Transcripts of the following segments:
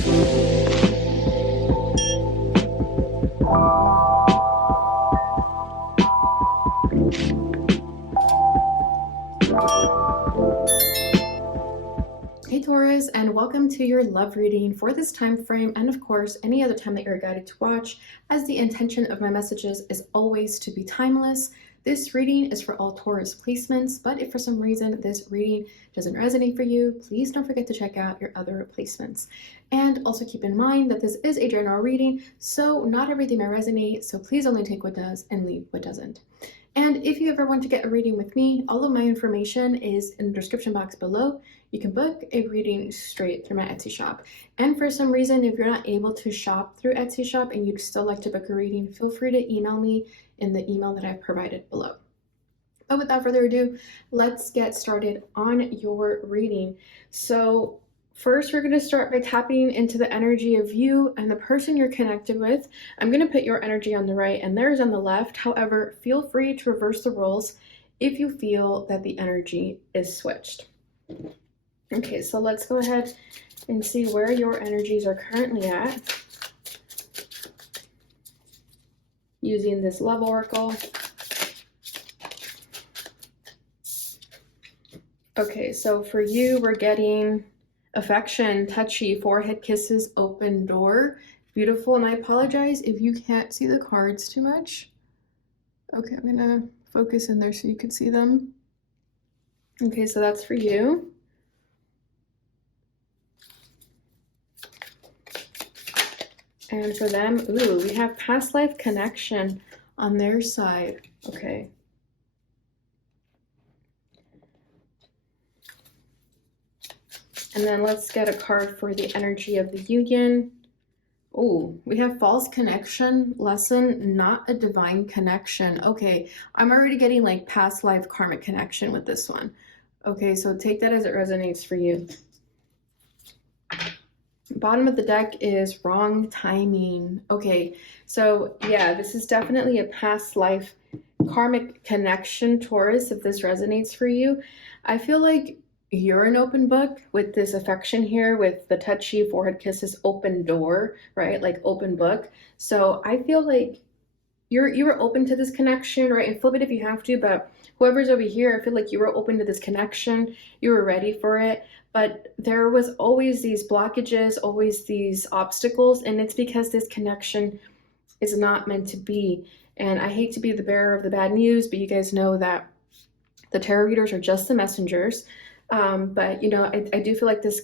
Hey Taurus, and welcome to your love reading for this time frame, and of course any other time that you're guided to watch, as the intention of my messages is always to be timeless. This reading is for all Taurus placements, but if for some reason this reading doesn't resonate for you, please don't forget to check out your other placements. And also keep in mind that this is a general reading, so not everything may resonate, so please only take what does and leave what doesn't. And if you ever want to get a reading with me, all of my information is in the description box below. You can book a reading straight through my Etsy shop. And for some reason, if you're not able to shop through Etsy shop and you'd still like to book a reading, feel free to email me in the email that I've provided below. But without further ado, let's get started on your reading. So first, we're going to start by tapping into the energy of you and the person you're connected with. I'm going to put your energy on the right and theirs on the left. However, feel free to reverse the roles if you feel that the energy is switched. Okay, so let's go ahead and see where your energies are currently at using this love oracle. Okay, so for you, we're getting affection, touchy, forehead kisses, open door. Beautiful. And I apologize if you can't see the cards too much. Okay, I'm gonna focus in there so you can see them. Okay, so that's for you. And for them, ooh, we have past life connection on their side. Okay. And then let's get a card for the energy of the union. Oh, we have false connection, lesson, not a divine connection. Okay, I'm already getting like past life karmic connection with this one. Okay, so take that as it resonates for you. Bottom of the deck is wrong timing. Okay, so yeah, this is definitely a past life karmic connection, Taurus, if this resonates for you. I feel like you're an open book with this affection here, with the touchy forehead kisses, open door, right? Like open book. So I feel like you were open to this connection, right? And flip it if you have to, but whoever's over here, I feel like you were open to this connection. You were ready for it. But there was always these blockages, always these obstacles, and it's because this connection is not meant to be. And I hate to be the bearer of the bad news, but you guys know that the tarot readers are just the messengers. But, you know, I do feel like this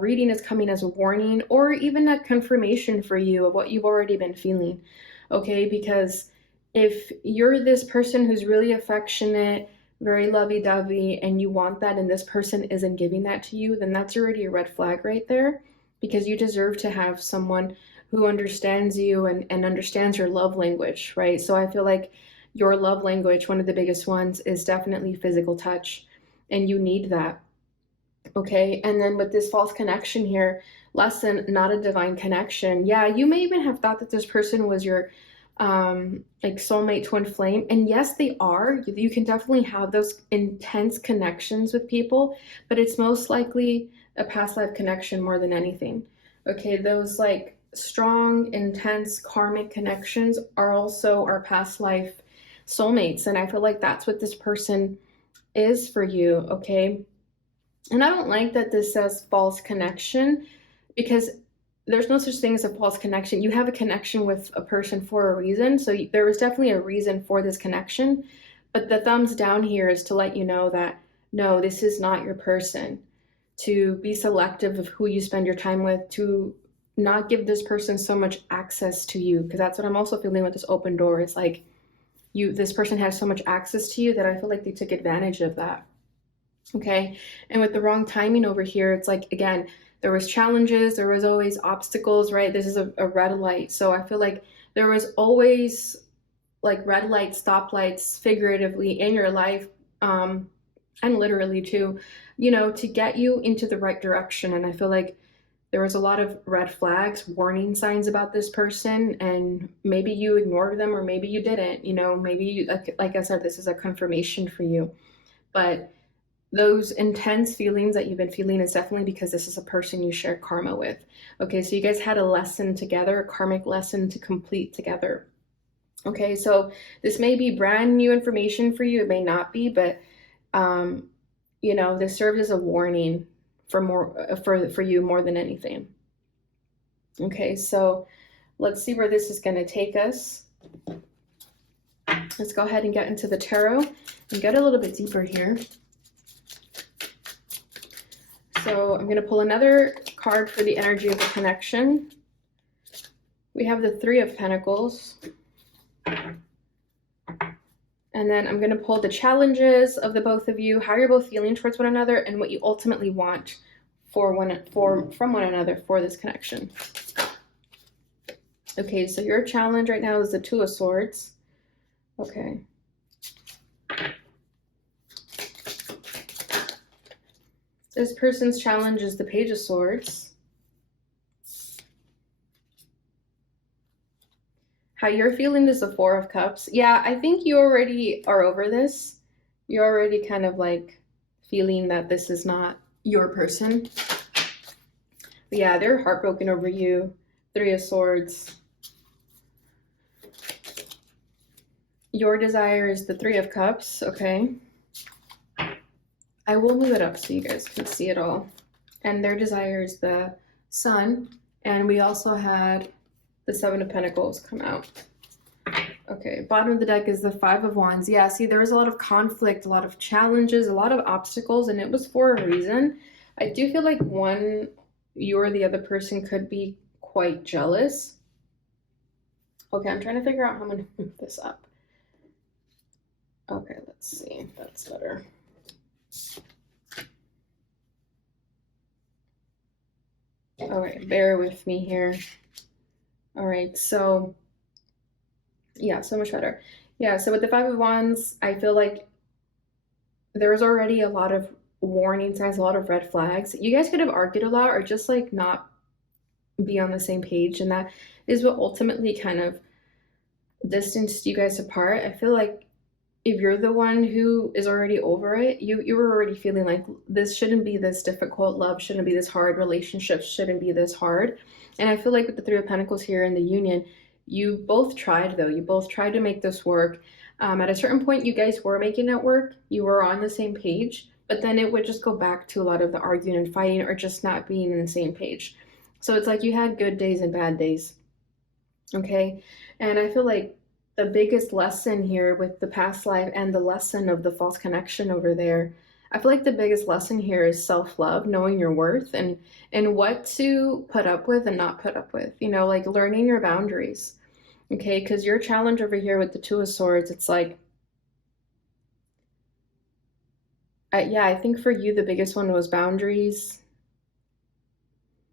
reading is coming as a warning or even a confirmation for you of what you've already been feeling, okay? Because if you're this person who's really affectionate, very lovey-dovey, and you want that and this person isn't giving that to you, then that's already a red flag right there, because you deserve to have someone who understands you and understands your love language, right? So I feel like your love language, one of the biggest ones, is definitely physical touch, and you need that, okay? And then with this false connection here, lesson, not a divine connection. Yeah, you may even have thought that this person was your like soulmate, twin flame, and yes, they are. You can definitely have those intense connections with people, but it's most likely a past life connection more than anything, okay? Those like strong, intense karmic connections are also our past life soulmates, and I feel like that's what this person is for you, okay? And I don't like that this says false connection, because there's no such thing as a false connection. You have a connection with a person for a reason. So there was definitely a reason for this connection. But the thumbs down here is to let you know that, no, this is not your person. To be selective of who you spend your time with, to not give this person so much access to you. Because that's what I'm also feeling with this open door. It's like this person has so much access to you that I feel like they took advantage of that. Okay. And with the wrong timing over here, it's like, again, there was challenges, there was always obstacles, right? This is a red light. So I feel like there was always like red lights, stoplights, figuratively in your life, and literally too, you know, to get you into the right direction. And I feel like there was a lot of red flags, warning signs about this person, and maybe you ignored them or maybe you didn't, you know, maybe you, like I said, this is a confirmation for you. But those intense feelings that you've been feeling is definitely because this is a person you share karma with. Okay, so you guys had a lesson together, a karmic lesson to complete together. Okay, so this may be brand new information for you, it may not be, but you know, this serves as a warning for you more than anything. Okay, so let's see where this is going to take us. Let's go ahead and get into the tarot and get a little bit deeper here. So I'm going to pull another card for the energy of the connection. We have the Three of Pentacles. And then I'm going to pull the challenges of the both of you, how you're both feeling towards one another, and what you ultimately want from one another for this connection. Okay, so your challenge right now is the Two of Swords. Okay. This person's challenge is the Page of Swords. How you're feeling is the Four of Cups. Yeah, I think you already are over this. You're already kind of like feeling that this is not your person. But yeah, they're heartbroken over you. Three of Swords. Your desire is the Three of Cups, okay? I will move it up so you guys can see it all. And their desire is the Sun. And we also had the Seven of Pentacles come out. Okay, bottom of the deck is the Five of Wands. Yeah, see, there was a lot of conflict, a lot of challenges, a lot of obstacles, and it was for a reason. I do feel like you or the other person could be quite jealous. Okay, I'm trying to figure out how I'm going to move this up. Okay, let's see. That's better. All right, bear with me here. All right, so yeah, so much better. Yeah, so with the Five of Wands, I feel like there was already a lot of warning signs, a lot of red flags. You guys could have argued a lot or just like not be on the same page, and that is what ultimately kind of distanced you guys apart. I feel like if you're the one who is already over it, you were already feeling like this shouldn't be this difficult, love shouldn't be this hard, relationships shouldn't be this hard. And I feel like with the Three of Pentacles here in the union, you both tried though. You both tried to make this work. At a certain point, you guys were making it work. You were on the same page, but then it would just go back to a lot of the arguing and fighting or just not being on the same page. So it's like you had good days and bad days. Okay. And I feel like the biggest lesson here with the past life and the lesson of the false connection over there, I feel like the biggest lesson here is self-love, knowing your worth and what to put up with and not put up with, you know, like learning your boundaries. Okay, because your challenge over here with the Two of Swords, it's like, yeah, I think for you the biggest one was boundaries.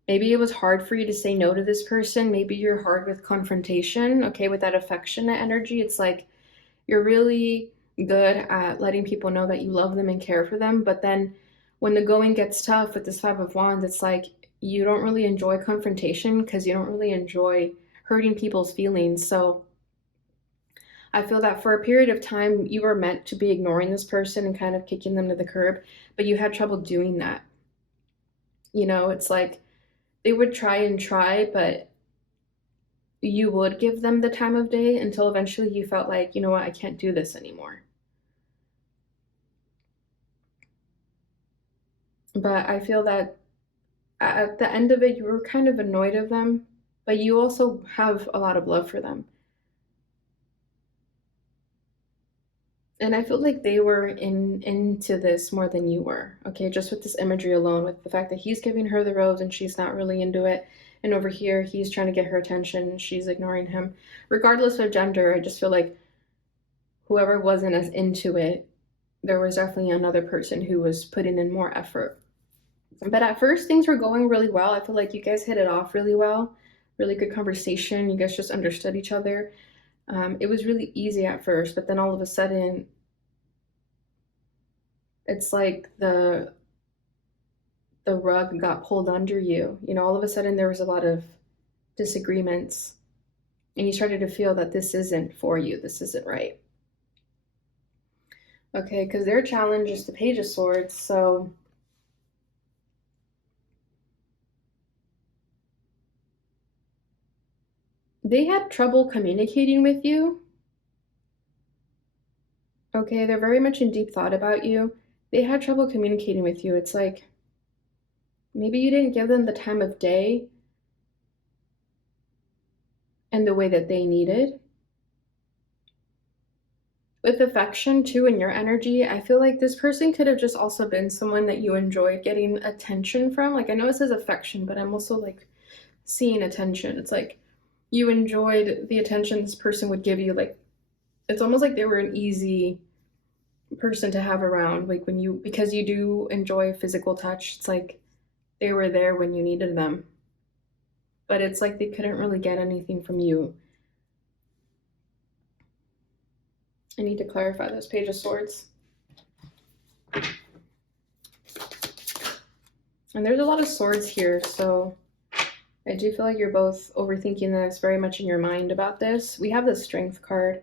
Maybe it was hard for you to say no to this person. Maybe you're hard with confrontation, okay, with that affectionate energy. It's like you're really good at letting people know that you love them and care for them. But then when the going gets tough with this Five of Wands, it's like you don't really enjoy confrontation because you don't really enjoy hurting people's feelings. So I feel that for a period of time, you were meant to be ignoring this person and kind of kicking them to the curb, but you had trouble doing that. You know, it's like they would try and try, but you would give them the time of day until eventually you felt like, you know what, I can't do this anymore. But I feel that at the end of it, you were kind of annoyed of them, but you also have a lot of love for them. And I feel like they were into this more than you were, okay? Just with this imagery alone, with the fact that he's giving her the rose and she's not really into it. And over here, he's trying to get her attention and she's ignoring him. Regardless of gender, I just feel like whoever wasn't as into it, there was definitely another person who was putting in more effort. But at first, things were going really well. I feel like you guys hit it off really well. Really good conversation. You guys just understood each other. It was really easy at first, but then all of a sudden, it's like the rug got pulled under you. You know, all of a sudden there was a lot of disagreements, and you started to feel that this isn't for you. This isn't right. Okay, because their challenge is the Page of Swords, so they had trouble communicating with you. Okay, they're very much in deep thought about you. They had trouble communicating with you. It's like maybe you didn't give them the time of day and the way that they needed. With affection too and your energy, I feel like this person could have just also been someone that you enjoyed getting attention from. Like I know it says affection, but I'm also like seeing attention. It's like you enjoyed the attention this person would give you. Like it's almost like they were an easy person to have around. Like when you, because you do enjoy physical touch, it's like they were there when you needed them. But it's like they couldn't really get anything from you. I need to clarify this Page of Swords. And there's a lot of swords here, so I do feel like you're both overthinking this, very much in your mind about this. We have the Strength card.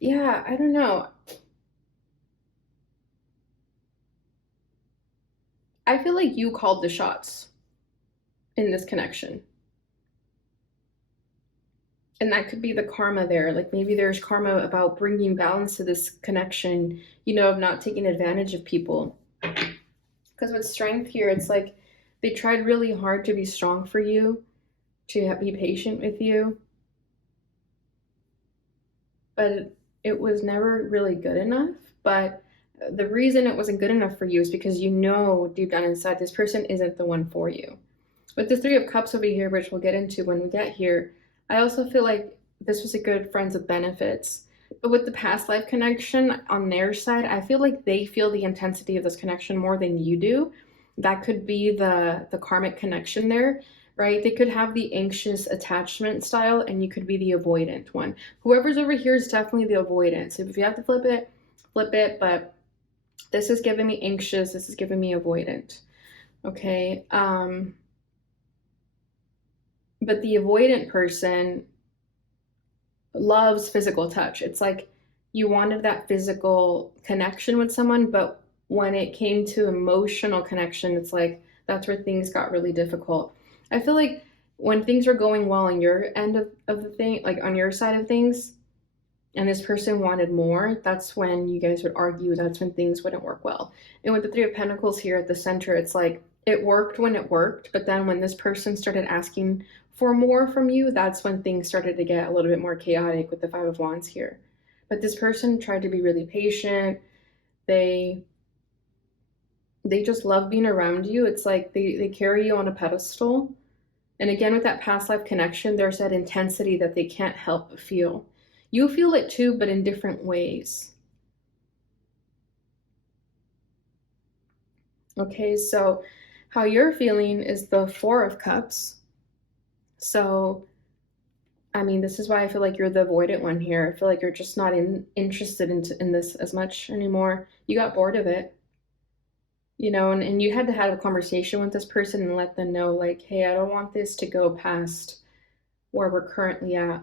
Yeah, I don't know. I feel like you called the shots in this connection. And that could be the karma there. Like maybe there's karma about bringing balance to this connection, you know, of not taking advantage of people. Because with Strength here, it's like they tried really hard to be strong for you, to be patient with you, but it was never really good enough. But the reason it wasn't good enough for you is because you know deep down inside this person isn't the one for you. With the Three of Cups over here, which we'll get into when we get here, I also feel like this was a good friends with benefits. But with the past life connection on their side, I feel like they feel the intensity of this connection more than you do. That could be the karmic connection there, right? They could have the anxious attachment style and you could be the avoidant one. Whoever's over here is definitely the avoidant. So if you have to flip it, but this is giving me anxious, this is giving me avoidant. Okay. But the avoidant person loves physical touch. It's like you wanted that physical connection with someone, but when it came to emotional connection, it's like that's where things got really difficult. I feel like when things were going well on your end of the thing, like on your side of things, and this person wanted more, that's when you guys would argue. That's when things wouldn't work well. And with the Three of Pentacles here at the center, it's like it worked when it worked, but then when this person started asking for more from you, that's when things started to get a little bit more chaotic with the Five of Wands here. But this person tried to be really patient. They just love being around you. It's like they carry you on a pedestal. And again, with that past life connection, there's that intensity that they can't help but feel. You feel it too, but in different ways. Okay, so how you're feeling is the Four of Cups. So, I mean, this is why I feel like you're the avoidant one here. I feel like you're just not interested in this as much anymore. You got bored of it, you know, and you had to have a conversation with this person and let them know, like, hey, I don't want this to go past where we're currently at.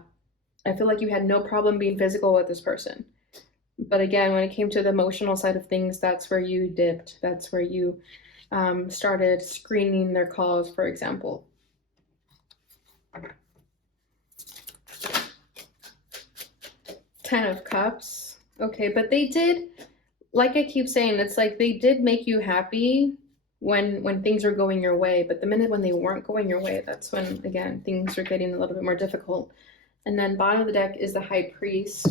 I feel like you had no problem being physical with this person. But again, when it came to the emotional side of things, that's where you dipped. That's where you started screening their calls, for example. Ten of Cups. Okay, but they did, like I keep saying, it's like they did make you happy when things were going your way. But the minute when they weren't going your way, that's when, again, things are getting a little bit more difficult. And then bottom of the deck is the High Priest.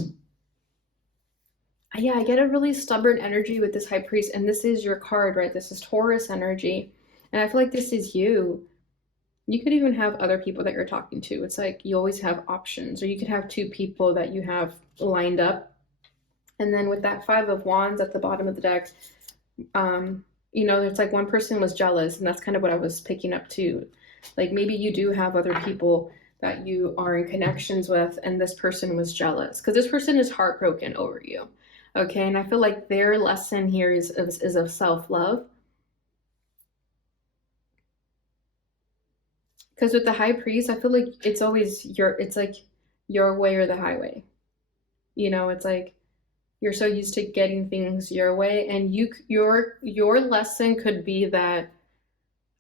Yeah, I get a really stubborn energy with this High Priest, and this is your card, right? This is Taurus energy. And I feel like this is you. You could even have other people that you're talking to. It's like you always have options, or you could have two people that you have lined up. And then with that Five of Wands at the bottom of the deck, you know, it's like one person was jealous, and that's kind of what I was picking up too. Like maybe you do have other people that you are in connections with, and this person was jealous because this person is heartbroken over you. Okay, and I feel like their lesson here is of self-love. Because with the High Priest, I feel like it's always it's like your way or the highway. It's like you're so used to getting things your way, and your lesson could be that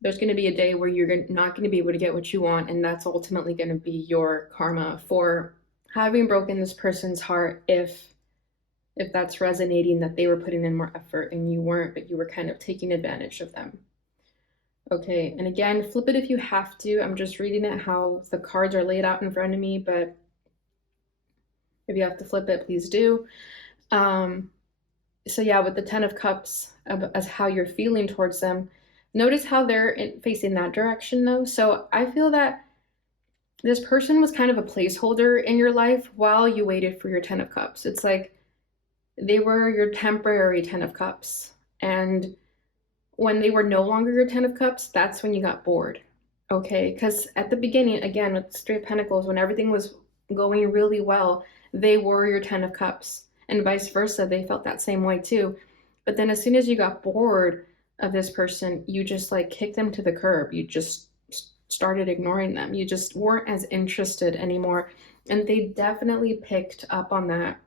there's going to be a day where you're not going to be able to get what you want, and that's ultimately going to be your karma for having broken this person's heart, if that's resonating, that they were putting in more effort and you weren't, but you were kind of taking advantage of them. Okay, and again, flip it if you have to. I'm just reading it how the cards are laid out in front of me, but if you have to flip it, please do. So yeah, with the Ten of Cups, as how you're feeling towards them, notice how they're facing that direction though. So I feel that this person was kind of a placeholder in your life while you waited for your Ten of Cups. It's like they were your temporary Ten of Cups. And when they were no longer your Ten of Cups, that's when you got bored. Okay, because at the beginning, again, with Three of Pentacles, when everything was going really well, they were your Ten of Cups. And vice versa, they felt that same way too. But then as soon as you got bored of this person, you just like kicked them to the curb. You just started ignoring them. You just weren't as interested anymore. And they definitely picked up on that.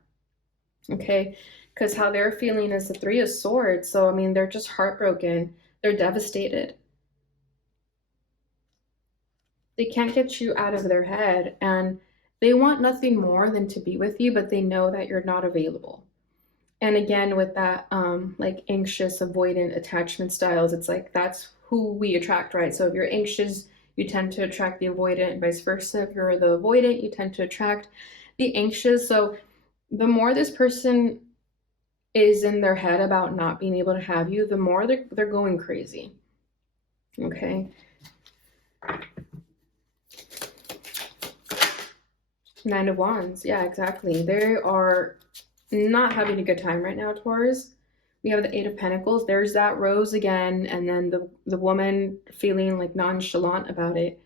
Okay, because how they're feeling is the Three of Swords. So, I mean, they're just heartbroken. They're devastated. They can't get you out of their head, and they want nothing more than to be with you, but they know that you're not available. And again, with that, like anxious, avoidant attachment styles, it's like that's who we attract, right? So if you're anxious, you tend to attract the avoidant, and vice versa. If you're the avoidant, you tend to attract the anxious. So the more this person is in their head about not being able to have you, the more they're going crazy. Okay. Nine of Wands. Yeah, exactly. They are not having a good time right now, Taurus. We have the Eight of Pentacles. There's that rose again, and then the woman feeling like nonchalant about it.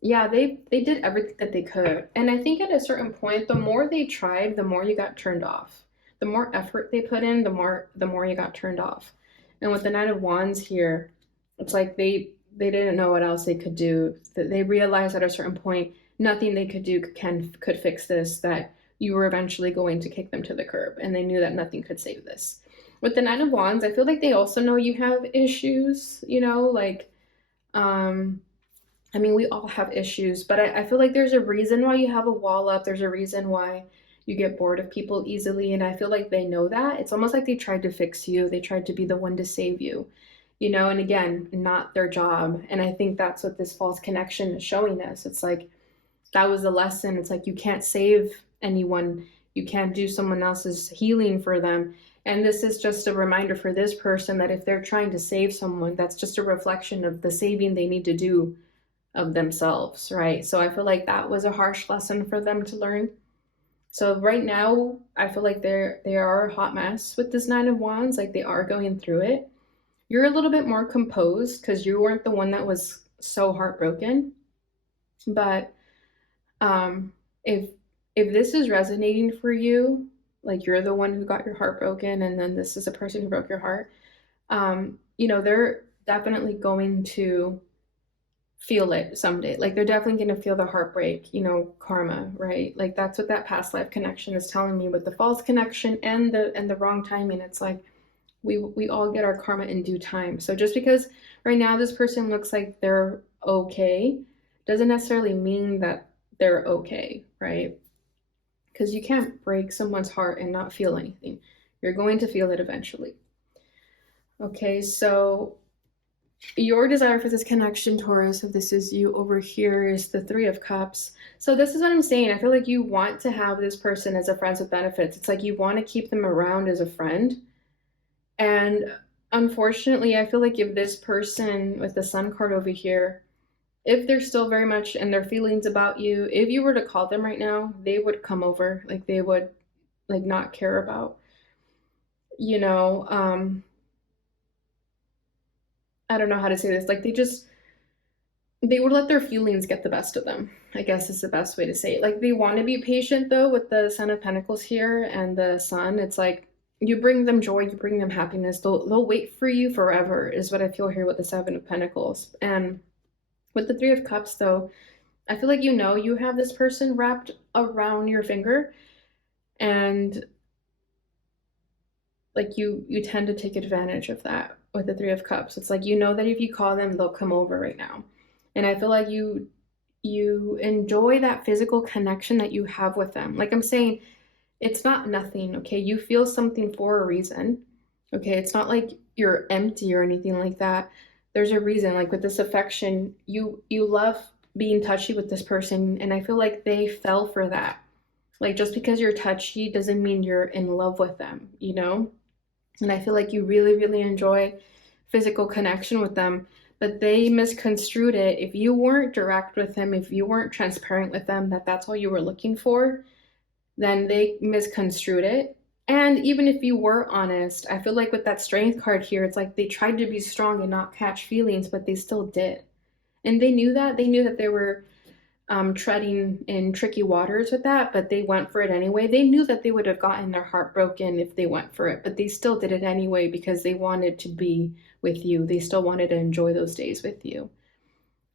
Yeah, they did everything that they could. And I think at a certain point, the more they tried, the more you got turned off. The more effort they put in, the more you got turned off. And with the Nine of Wands here, it's like they didn't know what else they could do. That they realized at a certain point nothing they could do could fix this, that you were eventually going to kick them to the curb, and they knew that nothing could save this. With the Nine of Wands, I feel like they also know you have issues, like I mean, we all have issues, but I feel like there's a reason why you have a wall up. There's a reason why you get bored of people easily. And I feel like they know that. It's almost like they tried to fix you. They tried to be the one to save you, and again, not their job. And I think that's what this false connection is showing us. It's like, that was the lesson. It's like, you can't save anyone. You can't do someone else's healing for them. And this is just a reminder for this person that if they're trying to save someone, that's just a reflection of the saving they need to do of themselves, right? So I feel like that was a harsh lesson for them to learn. So right now, I feel like they are a hot mess with this Nine of Wands. Like, they are going through it. You're a little bit more composed because you weren't the one that was so heartbroken. But if this is resonating for you, like you're the one who got your heart broken, and then this is a person who broke your heart, they're definitely going to feel it someday. Like, they're definitely going to feel the heartbreak, karma, right? Like, that's what that past life connection is telling me with the false connection and the wrong timing. It's like we all get our karma in due time. So just because right now this person looks like they're okay doesn't necessarily mean that they're okay, right? Because you can't break someone's heart and not feel anything. You're going to feel it eventually. Okay, so your desire for this connection, Taurus, if this is you over here, is the Three of Cups. So this is what I'm saying. I feel like you want to have this person as a friends with benefits. It's like you want to keep them around as a friend. And unfortunately, I feel like if this person with the Sun card over here, if they're still very much in their feelings about you, if you were to call them right now, they would come over. Like, they would like not care about, I don't know how to say this. Like, they would let their feelings get the best of them, I guess is the best way to say it. Like, they want to be patient though with the Son of Pentacles here and the Sun. It's like, you bring them joy, you bring them happiness. They'll wait for you forever is what I feel here with the Seven of Pentacles. And with the Three of Cups though, I feel like you have this person wrapped around your finger. And like you tend to take advantage of that with the Three of Cups. It's like, you know that if you call them, they'll come over right now. And I feel like you enjoy that physical connection that you have with them. Like I'm saying, it's not nothing, okay? You feel something for a reason. Okay, it's not like you're empty or anything like that. There's a reason. Like with this affection, you love being touchy with this person, and I feel like they fell for that. Like just because you're touchy doesn't mean you're in love with them, you know? And I feel like you really, really enjoy physical connection with them, but they misconstrued it. If you weren't direct with them, if you weren't transparent with them, that that's all you were looking for, then they misconstrued it. And even if you were honest, I feel like with that strength card here, it's like they tried to be strong and not catch feelings, but they still did. And they knew that. They knew that they were treading in tricky waters with that, but they went for it anyway. They knew that they would have gotten their heart broken if they went for it, but they still did it anyway because they wanted to be with you. They still wanted to enjoy those days with you,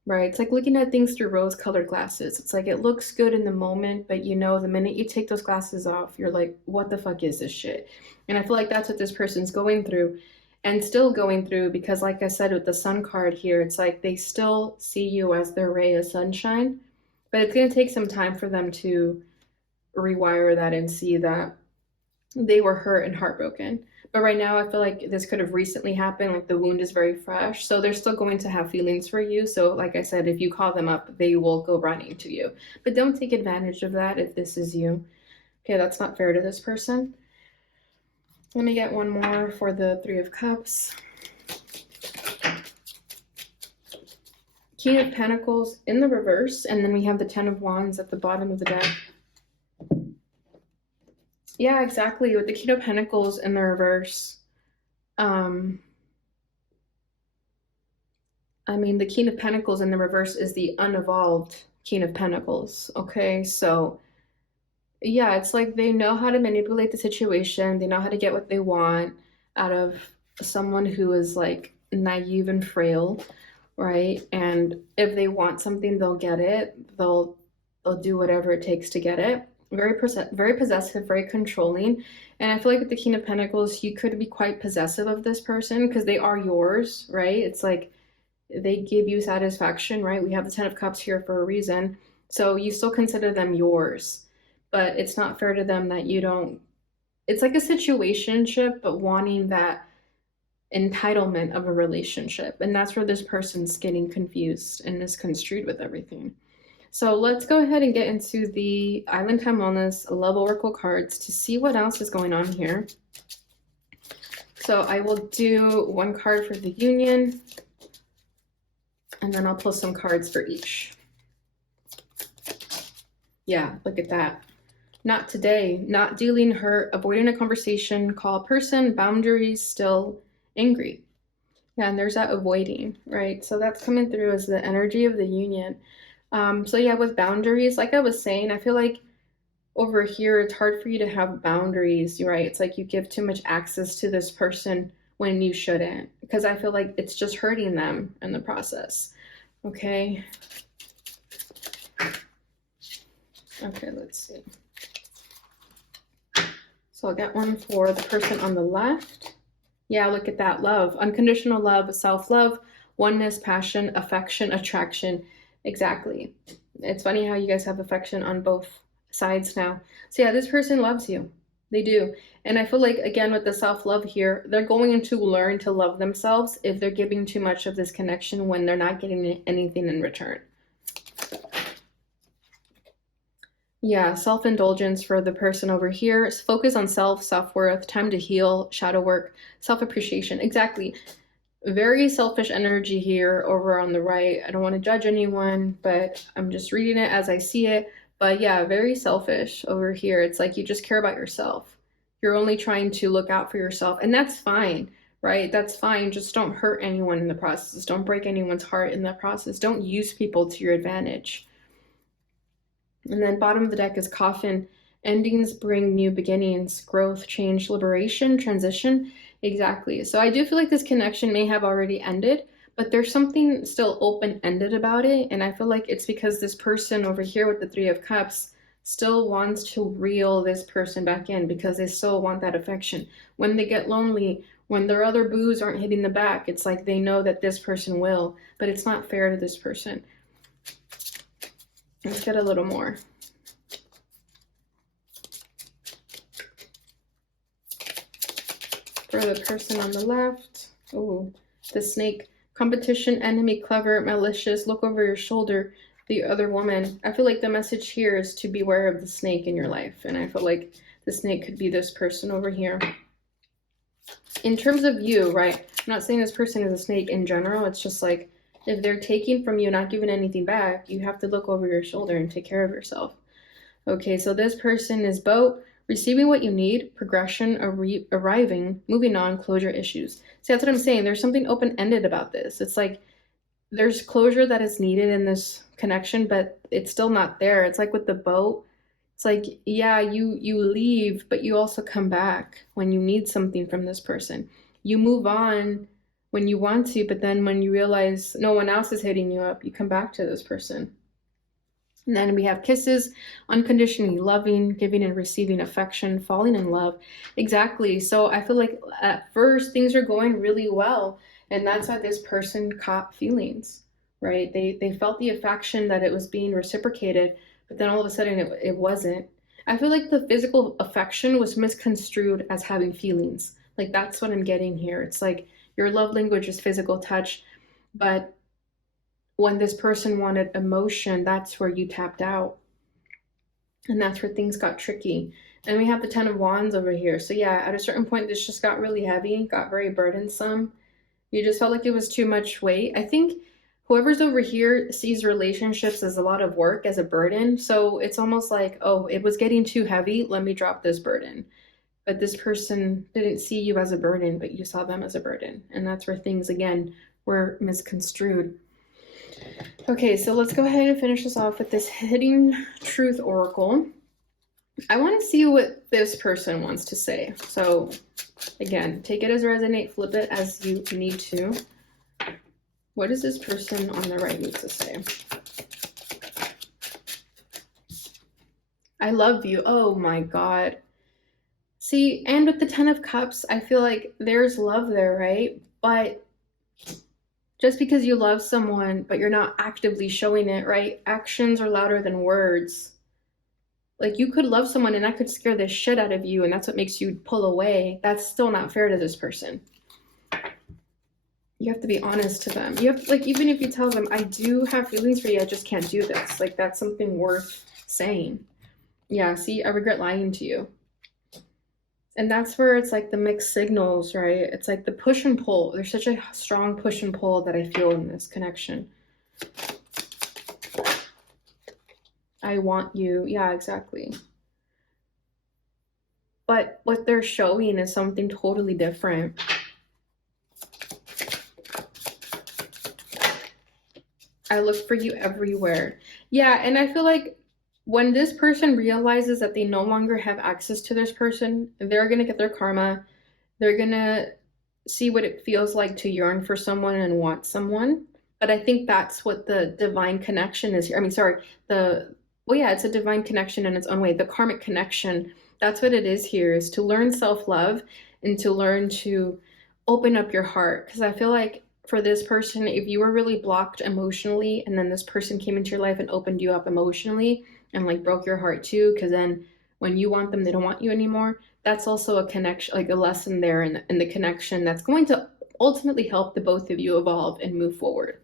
right? It's like looking at things through rose-colored glasses. It's like it looks good in the moment, but you know, the minute you take those glasses off, you're like, what the fuck is this shit? And I feel like that's what this person's going through and still going through because, like I said, with the sun card here, it's like they still see you as their ray of sunshine. But it's going to take some time for them to rewire that and see that they were hurt and heartbroken. But right now, I feel like this could have recently happened. Like the wound is very fresh. So they're still going to have feelings for you. So like I said, if you call them up, they will go running to you. But don't take advantage of that if this is you. Okay, that's not fair to this person. Let me get one more for the Three of Cups. King of Pentacles in the reverse, and then we have the Ten of Wands at the bottom of the deck. Yeah, exactly. With the King of Pentacles in the reverse, I mean, the King of Pentacles in the reverse is the unevolved King of Pentacles, okay? So, yeah, it's like they know how to manipulate the situation. They know how to get what they want out of someone who is, like, naive and frail. Right? And if they want something, they'll get it. They'll do whatever it takes to get it. Very possessive, very controlling. And I feel like with the King of Pentacles, you could be quite possessive of this person because they are yours, right? It's like they give you satisfaction, right? We have the Ten of Cups here for a reason. So you still consider them yours, but it's not fair to them that you don't. It's like a situationship, but wanting that entitlement of a relationship, and that's where this person's getting confused and misconstrued with everything. So let's go ahead and get into the Island Time Wellness Love Oracle cards to see what else is going on here. So I will do one card for the union, and then I'll pull some cards for each. Yeah, look at that. Not today, not dealing, hurt, avoiding a conversation, call a person, boundaries, still angry. Yeah, and there's that avoiding, right? So that's coming through as the energy of the union. So yeah, with boundaries, like I was saying, I feel like over here, it's hard for you to have boundaries, right? It's like you give too much access to this person when you shouldn't, because I feel like it's just hurting them in the process. Okay. Okay, let's see. So I'll get one for the person on the left. Yeah, look at that. Love, unconditional love, self-love, oneness, passion, affection, attraction. Exactly. It's funny how you guys have affection on both sides now. So yeah, this person loves you. They do. And I feel like, again, with the self-love here, they're going to learn to love themselves if they're giving too much of this connection when they're not getting anything in return. Yeah, self-indulgence for the person over here. Focus on self, self-worth, time to heal, shadow work, self-appreciation. Exactly. Very selfish energy here over on the right. I don't want to judge anyone, but I'm just reading it as I see it. But yeah, very selfish over here. It's like you just care about yourself. You're only trying to look out for yourself, and that's fine, right? That's fine. Just don't hurt anyone in the process. Don't break anyone's heart in the process. Don't use people to your advantage. And then bottom of the deck is Coffin. Endings bring new beginnings, growth, change, liberation, transition. Exactly. So I do feel like this connection may have already ended, but there's something still open-ended about it. And I feel like it's because this person over here with the Three of Cups still wants to reel this person back in because they still want that affection. When they get lonely, when their other boos aren't hitting the back, it's like they know that this person will, but it's not fair to this person. Let's get a little more. For the person on the left, oh, the snake. Competition, enemy, clever, malicious, look over your shoulder. The other woman. I feel like the message here is to beware of the snake in your life. And I feel like the snake could be this person over here. In terms of you, right? I'm not saying this person is a snake in general. It's just like, if they're taking from you, not giving anything back, you have to look over your shoulder and take care of yourself. Okay, so this person is boat, receiving what you need, progression, arriving, moving on, closure issues. See, that's what I'm saying. There's something open-ended about this. It's like there's closure that is needed in this connection, but it's still not there. It's like with the boat. It's like, yeah, you leave, but you also come back when you need something from this person. You move on when you want to, but then when you realize no one else is hitting you up, you come back to this person. And then we have kisses, unconditionally loving, giving and receiving affection, falling in love. Exactly. So I feel like at first things are going really well. And that's why this person caught feelings, right? They felt the affection, that it was being reciprocated, but then all of a sudden it wasn't. I feel like the physical affection was misconstrued as having feelings. Like that's what I'm getting here. It's like your love language is physical touch, but when this person wanted emotion, that's where you tapped out. And that's where things got tricky. And we have the 10 of Wands over here. So yeah, at a certain point, this just got really heavy, got very burdensome. You just felt like it was too much weight. I think whoever's over here sees relationships as a lot of work, as a burden. So it's almost like, oh, it was getting too heavy. Let me drop this burden. But this person didn't see you as a burden, but you saw them as a burden. And that's where things, again, were misconstrued. Okay, so let's go ahead and finish this off with this Hidden Truth Oracle. I want to see what this person wants to say. So again, take it as resonate, flip it as you need to. What does this person on the right need to say? I love you. Oh my God. See, and with the 10 of Cups, I feel like there's love there, right? But just because you love someone, but you're not actively showing it, right? Actions are louder than words. Like you could love someone and that could scare the shit out of you, and that's what makes you pull away. That's still not fair to this person. You have to be honest to them. You have, like, even if you tell them, I do have feelings for you, I just can't do this. Like that's something worth saying. Yeah, see, I regret lying to you. And that's where it's like the mixed signals, right? It's like the push and pull. There's such a strong push and pull that I feel in this connection. I want you. Yeah, exactly. But what they're showing is something totally different. I look for you everywhere. Yeah, and I feel like when this person realizes that they no longer have access to this person, they're going to get their karma. They're going to see what it feels like to yearn for someone and want someone. But I think that's what the divine connection is here. I mean, sorry, well, yeah, it's a divine connection in its own way. The karmic connection, that's what it is here, is to learn self-love and to learn to open up your heart. Because I feel like for this person, if you were really blocked emotionally and then this person came into your life and opened you up emotionally and like broke your heart too, because then when you want them, they don't want you anymore. That's also a connection, like a lesson there in the connection that's going to ultimately help the both of you evolve and move forward.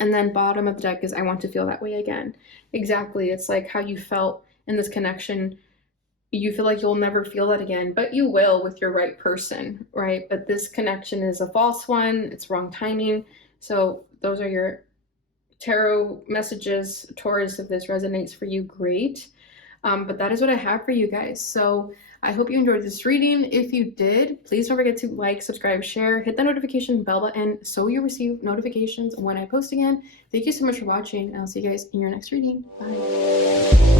And then bottom of the deck is I want to feel that way again. Exactly. It's like how you felt in this connection. You feel like you'll never feel that again, but you will with your right person, right? But this connection is a false one. It's wrong timing. So those are your tarot messages. Taurus, if this resonates for you, great. But that is what I have for you guys. So I hope you enjoyed this reading. If you did, please don't forget to like, subscribe, share, hit the notification bell button so you receive notifications when I post again. Thank you so much for watching, and I'll see you guys in your next reading. Bye.